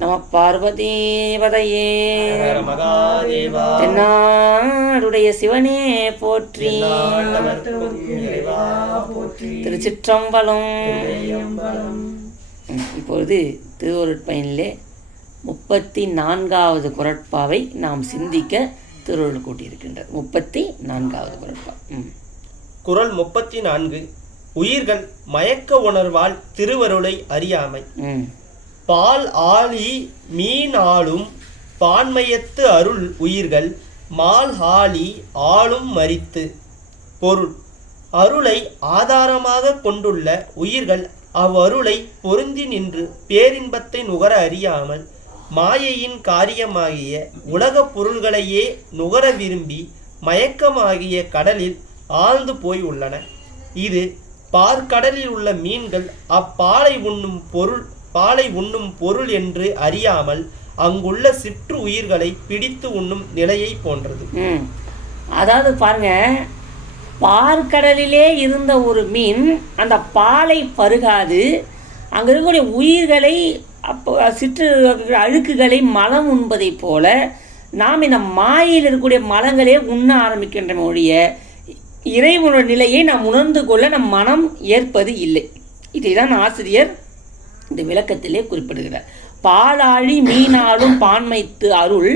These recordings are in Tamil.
நம பார்வதி பதையே தென்னாடுடைய சிவனே போற்றி. திருச்சிற்றம்பலம். இப்பொழுது திருவருட்பயனிலே 34வது குறட்பாவை நாம் சிந்திக்க திருவருள் கூட்டியிருக்கின்றது. 34வது குறட்பா. குறள் 34. உயிர்கள் மயக்க உணர்வால் திருவருளை அறியாமை. பால் ஆழி மீன் ஆளும் பான்மையத்து அருள் உயிர்கள் மால் ஆழி ஆளும் மரித்து. பொருள்: அருளை ஆதாரமாக கொண்டுள்ள உயிர்கள் அவ்வருளை பொருந்தி நின்று பேரின்பத்தை நுகர அறியாமல் மாயையின் காரியமாகிய உலகப் பொருள்களையே நுகர விரும்பி மயக்கமாகிய கடலில் ஆழ்ந்து போய் உள்ளன. இது பார்க்கடலில் உள்ள மீன்கள் அப்பாலை உண்ணும் பொருள் என்று அறியாமல் அங்குள்ள சிற்று உயிர்களை பிடித்து உண்ணும் நிலையை போன்றது. அதாவது பாருங்க, பார்க்கடலிலே இருந்த ஒரு மீன் அந்த பாலை பருகாது அங்கே இருக்கக்கூடிய உயிர்களை சிற்று அழுக்குகளை மலம் உண்பதை போல நாம் இந்த மாயில் இருக்கக்கூடிய மலங்களே உண்ண ஆரம்பிக்கின்ற மொழிய இறைவனுடைய நிலையை நாம் உணர்ந்து கொள்ள நம் மனம் ஏற்பது இல்லை. இதைதான் ஆசிரியர் இந்த விளக்கத்திலே குறிப்பிடுகிறார். பாலாழி மீனாளும் பான்மைத்து அருள்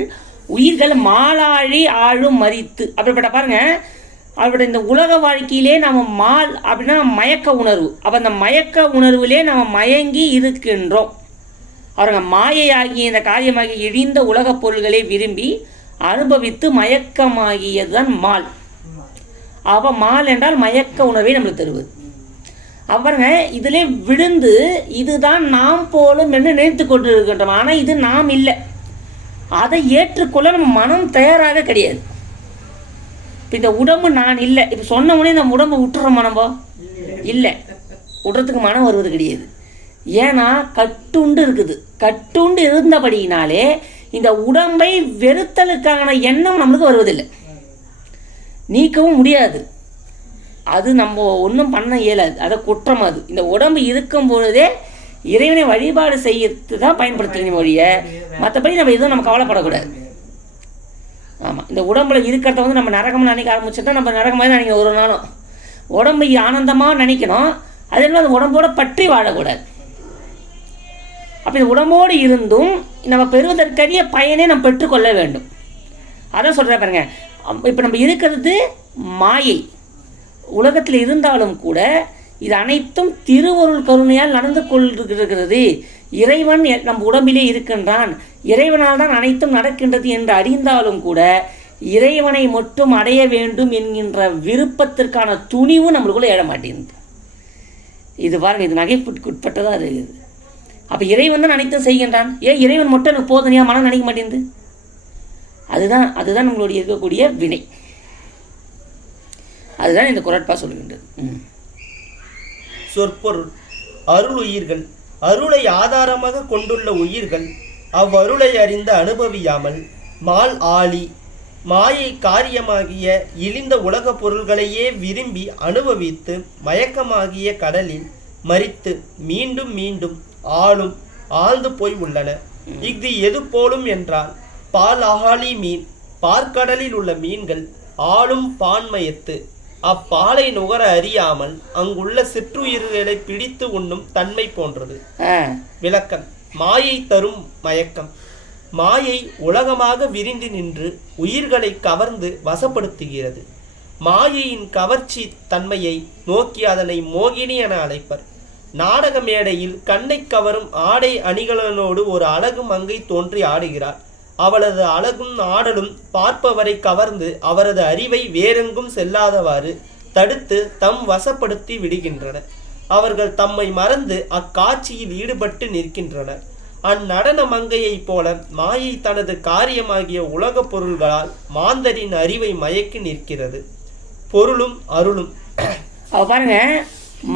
உயிர்கள் மாலாழி ஆளும் மரித்து. அப்படிப்பட்ட பாருங்க, அவருடைய இந்த உலக வாழ்க்கையிலே நம்ம மால் அப்படின்னா மயக்க உணர்வு. அப்போ அந்த மயக்க உணர்விலே நம்ம மயங்கி இருக்கின்றோம். அவருங்க மாயையாகிய இந்த காரியமாகி இழிந்த உலகப் பொருள்களை விரும்பி அனுபவித்து மயக்கமாகியதுதான் மால். அப்போ மால் என்றால் மயக்க உணர்வை நம்மளுக்கு தருவது. அவருங்க இதிலே விழுந்து இதுதான் நாம் போலும் என்று நினைத்து கொண்டு இருக்கின்றோம். ஆனால் இது நாம் இல்லை. அதை ஏற்றுக்கொள்ள நம்ம மனம் தயாராக கிடையாது. இப்போ இந்த உடம்பு நான் இல்லை, இப்போ சொன்ன உடனே நம்ம உடம்பை விட்டுறோம். மனம்போ இல்லை, விடுறதுக்கு மனம் வருவது கிடையாது. ஏன்னா கட்டுண்டு இருக்குது. கட்டுண்டு இருந்தபடியினாலே இந்த உடம்பை வெறுத்தலுக்கான எண்ணம் நம்மளுக்கு வருவதில்லை, நீக்கவும் முடியாது. அது நம்ம ஒன்றும் பண்ண இயலாது, அதை குற்றம். அது இந்த உடம்பு இருக்கும் பொழுதே இறைவனை வழிபாடு செய்யறது தான் பயன்படுத்திக்கணும் மொழிய, மற்றபடி நம்ம எதுவும் நம்ம கவலைப்படக்கூடாது. ஆமாம், இந்த உடம்புல இருக்கிறத நம்ம நரகமாக நினைக்க ஆரம்பிச்சுட்டா நம்ம நரகமாக தான் நினைக்கணும். ஒரு நாளும் உடம்பு ஆனந்தமாக நினைக்கணும், அதே அந்த உடம்போடு பற்றி வாழக்கூடாது. அப்போ இந்த உடம்போடு இருந்தும் நம்ம பெறுவதற்கரிய பயனை நம்ம பெற்றுக்கொள்ள வேண்டும். அதான் சொல்கிற பாருங்க, இப்போ நம்ம இருக்கிறது மாயை உலகத்தில் இருந்தாலும் கூட இது அனைத்தும் திருவருள் கருணையால் நடந்து கொண்டிருக்கிறது. இறைவன் நம்ம உடம்பிலே இருக்கின்றான், இறைவனால் தான் அனைத்தும் நடக்கின்றது என்று அறிந்தாலும் கூட இறைவனை மட்டும் அடைய வேண்டும் என்கின்ற விருப்பத்திற்கான துணிவு நம்மளுக்குள்ளே எழ மாட்டேங்குது. இது பாருங்கள், இது நகைப்புட்பட்டதாக இருக்குது. அப்போ இறைவன் தான் அனைத்தும் செய்கின்றான், ஏன் இறைவன் மட்டும் எனக்கு போதனையாக மனம் நினைக்க மாட்டேங்குது? அதுதான் நம்மளுடைய இருக்கக்கூடிய வினை. அதுதான் இந்த குறட்பா சொல்கின்றது. சொற்பொருள்: அருள் உயிர்கள் அருளை ஆதாரமாக கொண்டுள்ள உயிர்கள் அவ்வருளை அறிந்து அனுபவியாமல் மால் ஆழி மாயை காரியமாகிய இழிந்த உலகப் பொருள்களையே விரும்பி அனுபவித்து மயக்கமாகிய கடலில் மரித்து மீண்டும் மீண்டும் ஆழ்ந்து போய் உள்ளன. இஃது எது போலும் என்றால் பால் ஆகாளி மீன் பார்க்கடலில் உள்ள மீன்கள் ஆளும் பான்மயத்து அப்பாலை நுகர அறியாமல் அங்குள்ள சிற்றுயிர்களை பிடித்து உண்ணும் தன்மை போன்றது. விளக்கம்: மாயை தரும் மயக்கம். மாயை உலகமாக விரிந்து நின்று உயிர்களை கவர்ந்து வசப்படுத்துகிறது. மாயையின் கவர்ச்சி தன்மையை நோக்கி அதனை மோகினி என அழைப்பர். நாடக மேடையில் கண்ணை கவரும் ஆடை அணிகளோடு ஒரு அழகு மங்கை தோன்றி ஆடுகிறார். அவளது அழகும் ஆடலும் பார்ப்பவரை கவர்ந்து அவரது அறிவை வேறெங்கும் செல்லாதவாறு தடுத்து தம் வசப்படுத்தி விடுகின்றனர். அவர்கள் தம்மை மறந்து அக்காட்சியில் ஈடுபட்டு நிற்கின்றனர். அந்நடன மங்கையைப் போல மாயை தனது காரியமாகிய உலகப் பொருள்களால் மாந்தரின் அறிவை மயக்கி நிற்கிறது. பொருளும் அருளும் பாருங்க,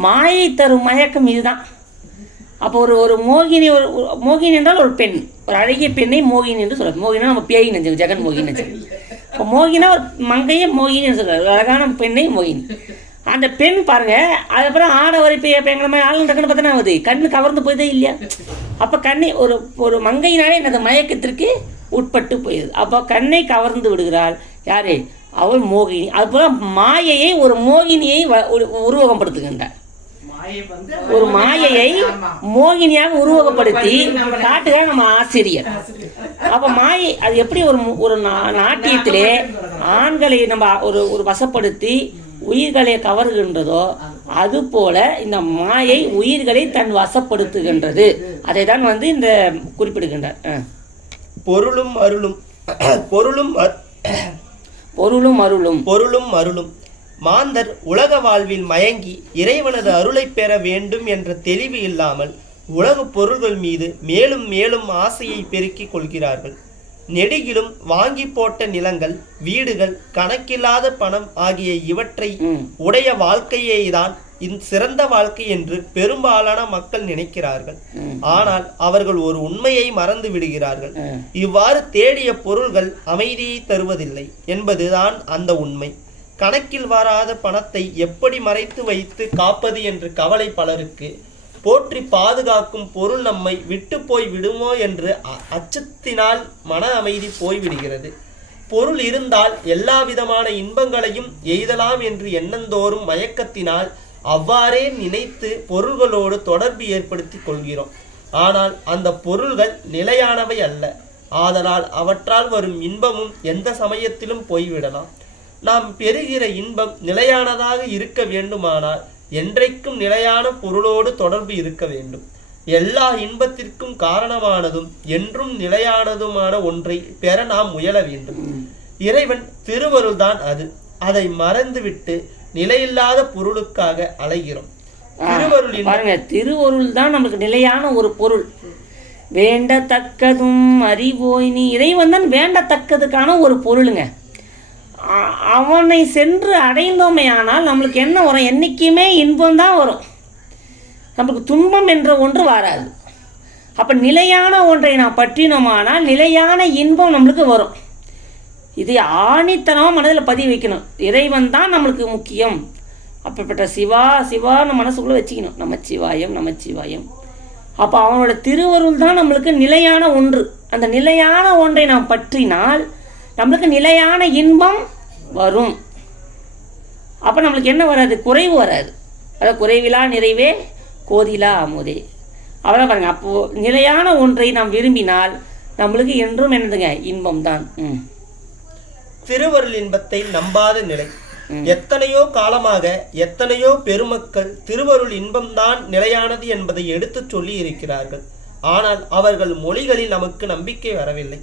மாயை தரும் மயக்கம் இதுதான். அப்போ ஒரு மோகினி, ஒரு மோகினி என்றால் ஒரு பெண், ஒரு அழகிய பெண்ணை மோகினி என்று சொல்லுவாங்க. மோகினா நம்ம பேய் நினைச்சோம், ஜெகன் மோகினி நினைச்சோம். இப்போ மோகினா ஒரு மங்கையை மோகினி சொல்கிறார், ஒரு அழகான பெண்ணை மோகினி. அந்த பெண் பாருங்க, அதுக்கப்புறம் ஆட வரைப்பை எங்களை மாதிரி ஆளுன்னு டக்குன்னு பார்த்தா ஆகுது, கண்ணு கவர்ந்து போய்தே இல்லையா? அப்போ கண்ணை ஒரு ஒரு மங்கையினாலே எனது மயக்கத்திற்கு உட்பட்டு போயிடுது. அப்போ கண்ணை கவர்ந்து விடுகிறாள் யாரு? அவள் மோகினி. அதுபோல் மாயையை ஒரு மோகினியை உருவகப்படுத்துகின்றார். ஒரு மாயையை மோகினியாக உருவகப்படுத்தி காட்டுகிறார் நம்ம ஆசிரியர். அப்போ மாயை அது எப்படி ஒரு நாட்டியத்திலே ஆண்களை நம்ம ஒரு வசப்படுத்தி உயிர்களை கவர்கின்றதோ அதுபோல இந்த மாயை உயிர்களை தன் வசப்படுத்துகின்றது. அதை தான் இந்த குறிப்பிடுகின்றார். பொருளும் அருளும் மாந்தர் உலக வாழ்வில் மயங்கி இறைவனது அருளை பெற வேண்டும் என்ற தெளிவு இல்லாமல் உலக பொருள்கள் மீது மேலும் மேலும் ஆசையை பெருக்கிக் கொள்கிறார்கள். நெடுகிலும் வாங்கி போட்ட நிலங்கள், வீடுகள், கணக்கில்லாத பணம் ஆகிய இவற்றை உடைய வாழ்க்கையை தான் சிறந்த வாழ்க்கை என்று பெரும்பாலான மக்கள் நினைக்கிறார்கள். ஆனால் அவர்கள் ஒரு உண்மையை மறந்து விடுகிறார்கள். இவ்வாறு தேடிய பொருள்கள் அமைதியை தருவதில்லை என்பதுதான் அந்த உண்மை. கணக்கில் வராத பணத்தை எப்படி மறைத்து வைத்து காப்பது என்று கவலை பலருக்கு. போற்றி பாதுகாக்கும் பொருள் நம்மை விட்டு போய் விடுமோ என்று அச்சத்தினால் மன அமைதி போய்விடுகிறது. பொருள் இருந்தால் எல்லா விதமான இன்பங்களையும் எய்தலாம் என்று எண்ணந்தோறும் மயக்கத்தினால் அவ்வாறே நினைத்து பொருள்களோடு தொடர்பு ஏற்படுத்தி கொள்கிறோம். ஆனால் அந்த பொருள்கள் நிலையானவை அல்ல. ஆதலால் அவற்றால் வரும் இன்பமும் எந்த சமயத்திலும் போய்விடலாம். நாம் பெறுகிற இன்பம் நிலையானதாக இருக்க வேண்டுமானால் என்றைக்கும் நிலையான பொருளோடு தொடர்பு இருக்க வேண்டும். எல்லா இன்பத்திற்கும் காரணமானதும் என்றும் நிலையானதுமான ஒன்றை பெற நாம் முயல வேண்டும். இறைவன் திருவருள்தான் அது. அதை மறந்துவிட்டு நிலையில்லாத பொருளுக்காக அலைகிறோம். திருவருள் தான் நமக்கு நிலையான ஒரு பொருள். வேண்டத்தக்கதும் அறிவோய் நீ. இறைவன் தான் வேண்டத்தக்கதுக்கான ஒரு பொருளுங்க. அவனை சென்று அடைந்தோமே ஆனால் நம்மளுக்கு என்ன வரும்? என்றைக்குமே இன்பம் தான் வரும். நமக்கு துன்பம் என்ற ஒன்று வராது. அப்போ நிலையான ஒன்றை நாம் பற்றினோமானால் நிலையான இன்பம் நம்மளுக்கு வரும். இதை ஆணித்தனமாக மனதில் பதிவு வைக்கணும். இறைவன் தான் நம்மளுக்கு முக்கியம். அப்படிப்பட்ட சிவான்னு மனசுக்குள்ளே வச்சுக்கணும். நமச்சிவாயம். அப்போ அவனோட திருவருள் தான் நம்மளுக்கு நிலையான ஒன்று. அந்த நிலையான ஒன்றை நாம் பற்றினால் நம்மளுக்கு நிலையான இன்பம் வரும். அப்போ நம்மளுக்கு என்ன வராது? குறைவு வராது. அதாவது குறைவிலா நிறைவே கோதிலா அமுதே. அவ்வளோ பாருங்க. அப்போது நிலையான ஒன்றை நாம் விரும்பினால் நம்மளுக்கு என்றும் என்னதுங்க? இன்பம் தான். திருவருள் இன்பத்தை நம்பாத நிலை. எத்தனையோ காலமாக எத்தனையோ பெருமக்கள் திருவருள் இன்பம்தான் நிலையானது என்பதை எடுத்து சொல்லி இருக்கிறார்கள். ஆனால் அவர்கள் மொழிகளில் நமக்கு நம்பிக்கை வரவில்லை.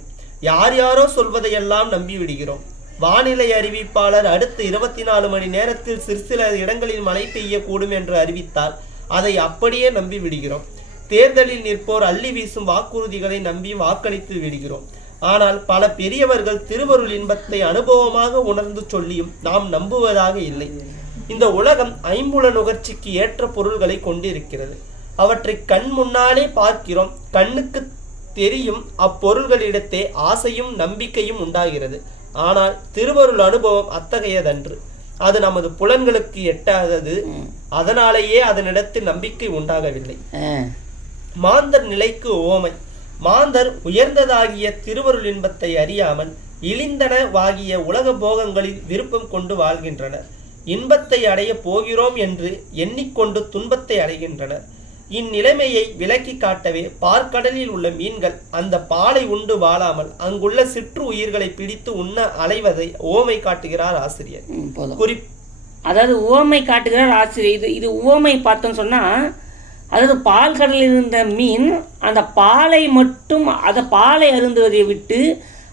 யாரோ சொல்வதையெல்லாம் நம்பி விடுகிறோம். வானிலை அறிவிப்பாளர் அடுத்து 24 மணி நேரத்தில் சில இடங்களில் மழை பெய்யக்கூடும் என்று அறிவித்தால் அதை அப்படியே நம்பி விடுகிறோம். தேர்தலில் நிற்போர் அள்ளி வீசும் வாக்குறுதிகளை நம்பி வாக்களித்து விடுகிறோம். ஆனால் பல பெரியவர்கள் திருவருள் இன்பத்தை அனுபவமாக உணர்ந்து சொல்லியும் நாம் நம்புவதாக இல்லை. இந்த உலகம் ஐம்புல நுகர்ச்சிக்கு ஏற்ற பொருள்களை கொண்டிருக்கிறது. அவற்றை கண் முன்னாலே பார்க்கிறோம். கண்ணுக்கு தெரியும் அப்பொருள்களிடத்தே ஆசையும் நம்பிக்கையும் உண்டாகிறது. ஆனால் திருவருள் அனுபவம் அத்தகையதன்று. அது நமது புலன்களுக்கு எட்டாதது. அதனாலேயே அதனிடத்தில் நம்பிக்கை உண்டாகவில்லை. மாந்தர் நிலைக்கு ஓமை. மாந்தர் உயர்ந்ததாகிய திருவருள் இன்பத்தை அறியாமல் இழிந்தனவாகிய உலக போகங்களில் விருப்பம் கொண்டு வாழ்கின்றனர். இன்பத்தை அடைய போகிறோம் என்று எண்ணிக்கொண்டு துன்பத்தை அடைகின்றனர். இந்நிலைமையை விலக்கி காட்டவே பார்க்கடலில் உள்ள மீன்கள் அந்த பாலை உண்டு வாழாமல் அங்குள்ள சிற்று உயிர்களை பிடித்து உண்ண அலைவதை ஓமை காட்டுகிறார் ஆசிரியர். அதாவது ஓமை காட்டுகிறார் ஆசிரியர். இது ஓமை பார்த்தோன்னு சொன்னால், அதாவது பால் கடலில் இருந்த மீன் அந்த பாலை பாலை அருந்துவதை விட்டு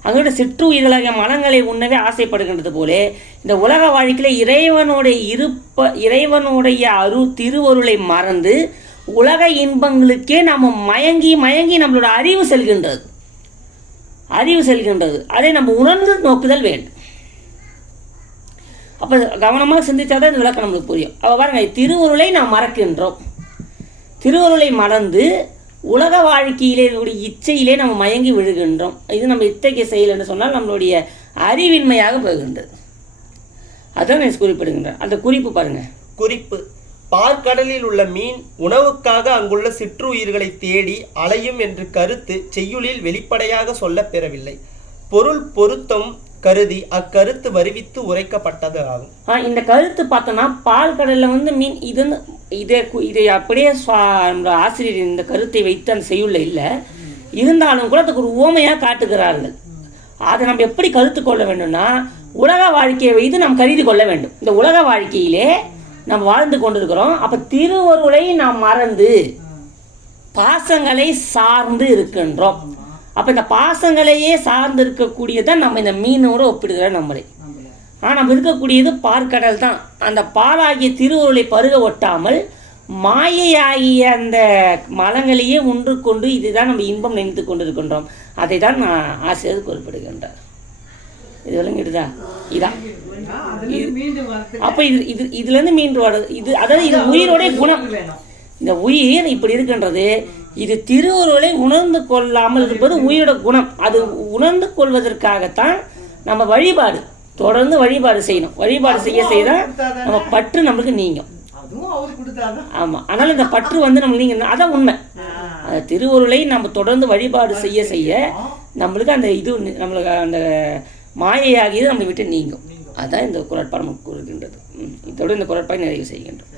அங்குள்ள சிற்று உயிர்களாகிய மலங்களை உண்ணவே ஆசைப்படுகின்றது போலே இந்த உலக வாழ்க்கையில் இறைவனுடைய திருவருளை மறந்து உலக இன்பங்களுக்கே நம்ம மயங்கி நம்மளோட அறிவு செல்கின்றது. அதை நம்ம உணர்ந்து நோக்குதல் வேண்டும். அப்போ கவனமாக சிந்திச்சாதான் இந்த விளக்கம் நம்மளுக்கு புரியும். அப்போ பாருங்க, திருவருளை நாம் மறக்கின்றோம். திருவருளை மறந்து உலக வாழ்க்கையிலே இச்சையிலே நம்ம மயங்கி விழுகின்றோம். இது நம்ம இத்தகைய செயல் என்று சொன்னால் நம்மளுடைய அறிவின்மையாக போகின்றது. அதான் குறிப்பிடுகின்றேன். அந்த குறிப்பு பாருங்க. குறிப்பு: பார்க்கடலில் உள்ள மீன் உணவுக்காக அங்குள்ள சிற்றுயிர்களை தேடி அலையும் என்று கருத்து செய்யுளில் வெளிப்படையாக சொல்லப் பெறவில்லை. பொருள் பொருத்தம் கருதி அக்கருத்து வருவித்து உரைக்கப்பட்டது ஆகும். இந்த கருத்து பார்த்தோன்னா பால் கடலில் மீன் இதை அப்படியே ஆசிரியர் இந்த கருத்தை வைத்து அந்த செய்யுள்ள இல்லை, இருந்தாலும் கூட அதுக்கு ஒரு உவமையாக காட்டுகிறார்கள். அதை நம்ம எப்படி கருத்து கொள்ள வேண்டும்னா, உலக வாழ்க்கையை வைத்து நாம் கருதி கொள்ள வேண்டும். இந்த உலக வாழ்க்கையிலே நம்ம வாழ்ந்து கொண்டிருக்கிறோம். அப்போ திருவருளை நாம் மறந்து பாசங்களை சார்ந்து இருக்கின்றோம். அப்போ இந்த பாசங்களையே சார்ந்து இருக்கக்கூடியதான் நம்ம இந்த மீனோடு ஒப்பிடுகிறோம் நம்மளை. ஆனால் நம்ம இருக்கக்கூடியது பார்க்கடல் தான். அந்த பாலாகிய திருவருளை பருக ஒட்டாமல் மாயையாகிய அந்த மலங்களையே ஒன்று கொண்டு இதுதான் நம்ம இன்பம் நினைத்து கொண்டு இருக்கின்றோம். அதை தான் நான் ஆசிரியர் குறிப்பிடுகின்றார். இது விளங்கிடுதா? இதான் அப்போ இதுலேருந்து மீண்டு வருது. அதாவது இது உயிரோடைய குணம். இந்த உயிர் இப்படி இருக்கின்றது. இது திருவருளை உணர்ந்து கொள்ளாமல் இருப்பது உயிரோட குணம். அது உணர்ந்து கொள்வதற்காகத்தான் நம்ம வழிபாடு தொடர்ந்து வழிபாடு செய்யணும். வழிபாடு செய்யதான் நம்ம பற்று நம்மளுக்கு நீங்கும். ஆமாம், அதனால் இந்த பற்று நம்ம நீங்க அதான் உண்மை. திருவருளை நம்ம தொடர்ந்து வழிபாடு செய்ய நம்மளுக்கு அந்த நம்மளுக்கு அந்த மாயையாகியது நம்மளை விட்டு நீங்கும். அதான் இந்த குறட்பாடு நமக்கு கூறுகின்றது. இதோடு இந்த குறட்பாடு நிறைவு செய்கின்றோம்.